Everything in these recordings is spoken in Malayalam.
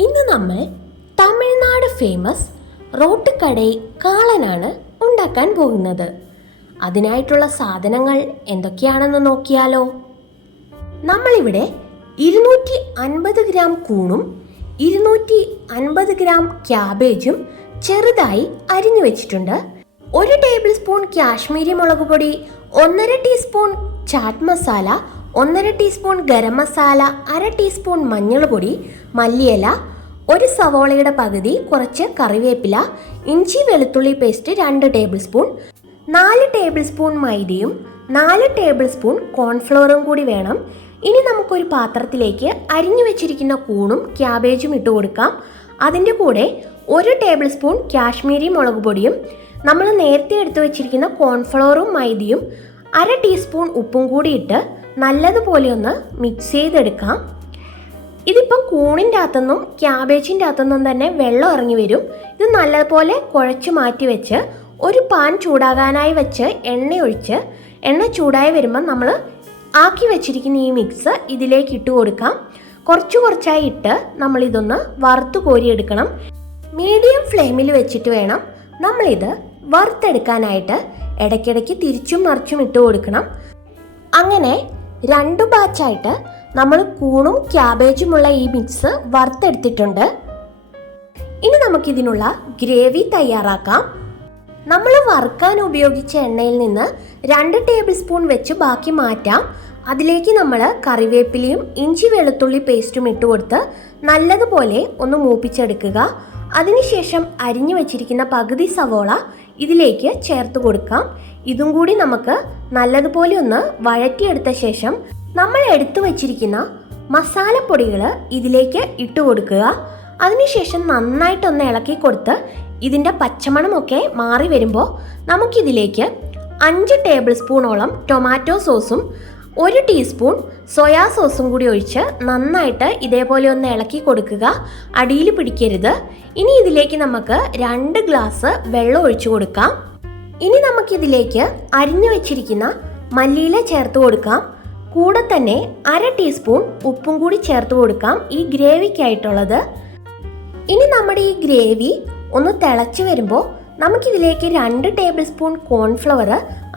ഇന്ന് നമ്മൾ തമിഴ്നാട് ഫേമസ് റോട്ടുകടൈ കാളനാണ് ഉണ്ടാക്കാൻ പോകുന്നത്. അതിനായിട്ടുള്ള സാധനങ്ങൾ എന്തൊക്കെയാണെന്ന് നോക്കിയാലോ. നമ്മളിവിടെ 250 ഗ്രാം കൂണും 250 ഗ്രാം ക്യാബേജും ചെറുതായി അരിഞ്ഞു വെച്ചിട്ടുണ്ട്. 1 ടേബിൾ സ്പൂൺ കാശ്മീരി മുളക് പൊടി, 1.5 teaspoon chat masala, 1.5 teaspoon garam masala, 1/2 teaspoon മഞ്ഞൾപ്പൊടി, മല്ലിയില, 1 സവോളയുടെ പകുതി, കുറച്ച് കറിവേപ്പില, ഇഞ്ചി വെളുത്തുള്ളി paste 2 table spoon, 4 table spoon മൈദയും 4 ടേബിൾ സ്പൂൺ കോൺഫ്ലോറും കൂടി വേണം. ഇനി നമുക്കൊരു പാത്രത്തിലേക്ക് അരിഞ്ഞു വെച്ചിരിക്കുന്ന കൂണും ക്യാബേജും ഇട്ട് കൊടുക്കാം. അതിൻ്റെ കൂടെ 1 ടേബിൾ സ്പൂൺ കാശ്മീരി മുളക് പൊടിയും നമ്മൾ നേരത്തെ എടുത്തു വെച്ചിരിക്കുന്ന കോൺഫ്ലോറും മൈദയും 1/2 ടീസ്പൂൺ ഉപ്പും കൂടി ഇട്ട് നല്ലതുപോലെ ഒന്ന് മിക്സ് ചെയ്തെടുക്കാം. ഇതിപ്പം കൂണിൻ്റെ അകത്തുനിന്നും ക്യാബേജിൻ്റെ അകത്തുനിന്നും തന്നെ വെള്ളം ഇറങ്ങി വരും. ഇത് നല്ലതുപോലെ കുഴച്ച് മാറ്റി വെച്ച് ഒരു പാൻ ചൂടാകാനായി വെച്ച് എണ്ണ ചൂടായി വരുമ്പോൾ നമ്മൾ ആക്കി വെച്ചിരിക്കുന്ന ഈ മിക്സ് ഇതിലേക്ക് ഇട്ട് കൊടുക്കാം. കുറച്ചായി ഇട്ട് നമ്മളിതൊന്ന് വറുത്ത് കോരിയെടുക്കണം. മീഡിയം ഫ്ലെയിമിൽ വെച്ചിട്ട് വേണം നമ്മളിത് വറുത്തെടുക്കാനായിട്ട്. ഇടയ്ക്കിടയ്ക്ക് തിരിച്ചും മറിച്ചും ഇട്ട് കൊടുക്കണം. അങ്ങനെ 2 ബാച്ചായിട്ട് നമ്മൾ കൂണും ക്യാബേജുമുള്ള ഈ മിക്സ് വറുത്തെടുത്തിട്ടുണ്ട്. ഇനി നമുക്കിതിനുള്ള ഗ്രേവി തയ്യാറാക്കാം. നമ്മൾ വറുക്കാൻ ഉപയോഗിച്ച എണ്ണയിൽ നിന്ന് 2 ടേബിൾ സ്പൂൺ വെച്ച് ബാക്കി മാറ്റാം. അതിലേക്ക് നമ്മൾ കറിവേപ്പിലയും ഇഞ്ചി വെളുത്തുള്ളി പേസ്റ്റും ഇട്ട് കൊടുത്ത് നല്ലതുപോലെ ഒന്ന് മൂപ്പിച്ചെടുക്കുക. അതിനുശേഷം അരിഞ്ഞു വെച്ചിരിക്കുന്ന പകുതി സവോള ഇതിലേക്ക് ചേർത്ത് കൊടുക്കാം. ഇതും കൂടി നമുക്ക് നല്ലതുപോലെ ഒന്ന് വഴറ്റിയെടുത്ത ശേഷം നമ്മൾ എടുത്തു വച്ചിരിക്കുന്ന മസാലപ്പൊടികൾ ഇതിലേക്ക് ഇട്ട് കൊടുക്കുക. അതിനുശേഷം നന്നായിട്ടൊന്ന് ഇളക്കി കൊടുത്ത് ഇതിൻ്റെ പച്ചമണമൊക്കെ മാറി വരുമ്പോൾ നമുക്കിതിലേക്ക് 5 ടേബിൾ സ്പൂണോളം ടൊമാറ്റോ സോസും 1 ടീസ്പൂൺ സോയാ സോസും കൂടി ഒഴിച്ച് നന്നായിട്ട് ഇതേപോലെ ഒന്ന് ഇളക്കി കൊടുക്കുക. അടിയിൽ പിടിക്കരുത്. ഇനി ഇതിലേക്ക് നമുക്ക് 2 ഗ്ലാസ് വെള്ളം ഒഴിച്ചു കൊടുക്കാം. ഇനി നമുക്കിതിലേക്ക് അരിഞ്ഞു വെച്ചിരിക്കുന്ന മല്ലിയില ചേർത്ത് കൊടുക്കാം. കൂടെ തന്നെ 1/2 ടീസ്പൂൺ ഉപ്പും കൂടി ചേർത്ത് കൊടുക്കാം ഈ ഗ്രേവിക്കായിട്ടുള്ളത്. ഇനി നമ്മുടെ ഈ ഗ്രേവി ഒന്ന് തിളച്ച് വരുമ്പോൾ നമുക്കിതിലേക്ക് 2 ടേബിൾ സ്പൂൺ കോൺഫ്ലവർ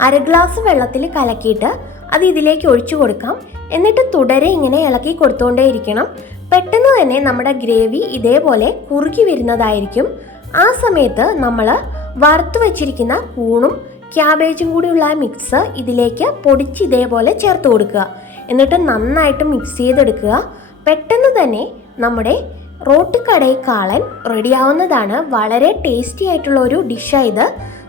1/2 ഗ്ലാസ് വെള്ളത്തിൽ കലക്കിയിട്ട് അത് ഇതിലേക്ക് ഒഴിച്ചു കൊടുക്കാം. എന്നിട്ട് തുടരെ ഇങ്ങനെ ഇളക്കി കൊടുത്തുകൊണ്ടേ ഇരിക്കണം. പെട്ടെന്ന് തന്നെ നമ്മുടെ ഗ്രേവി ഇതേപോലെ കുറുകി വരുന്നതായിരിക്കും. ആ സമയത്ത് നമ്മൾ വറുത്ത് വെച്ചിരിക്കുന്ന കൂണും ക്യാബേജും കൂടിയുള്ള മിക്സ് ഇതിലേക്ക് പൊടിച്ച് ഇതേപോലെ ചേർത്ത് കൊടുക്കുക. എന്നിട്ട് നന്നായിട്ട് മിക്സ് ചെയ്തെടുക്കുക. പെട്ടെന്ന് തന്നെ നമ്മുടെ റോട്ടുകടൈ കാളൻ റെഡിയാവുന്നതാണ്. വളരെ ടേസ്റ്റി ആയിട്ടുള്ള ഒരു ഡിഷായത്.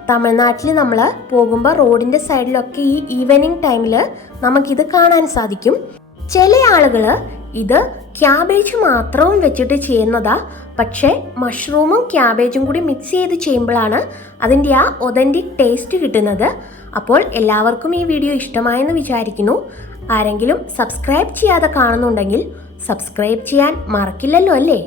തമിഴ്നാട്ടിൽ നമ്മൾ പോകുമ്പോൾ റോഡിൻ്റെ സൈഡിലൊക്കെ ഈ ഈവനിങ് ടൈമിൽ നമുക്കിത് കാണാൻ സാധിക്കും. ചില ആളുകൾ ഇത് ക്യാബേജ് മാത്രവും വെച്ചിട്ട് ചെയ്യുന്നതാ. പക്ഷേ മഷ്റൂമും ക്യാബേജും കൂടി മിക്സ് ചെയ്ത് ചെയ്യുമ്പോഴാണ് അതിൻ്റെ ആ ഒതൻറ്റിക് ടേസ്റ്റ് കിട്ടുന്നത്. അപ്പോൾ എല്ലാവർക്കും ഈ വീഡിയോ ഇഷ്ടമായെന്ന് വിചാരിക്കുന്നു. ആരെങ്കിലും സബ്സ്ക്രൈബ് ചെയ്യാതെ കാണുന്നുണ്ടെങ്കിൽ സബ്സ്ക്രൈബ് ചെയ്യാൻ മറക്കില്ലല്ലോ അല്ലേ?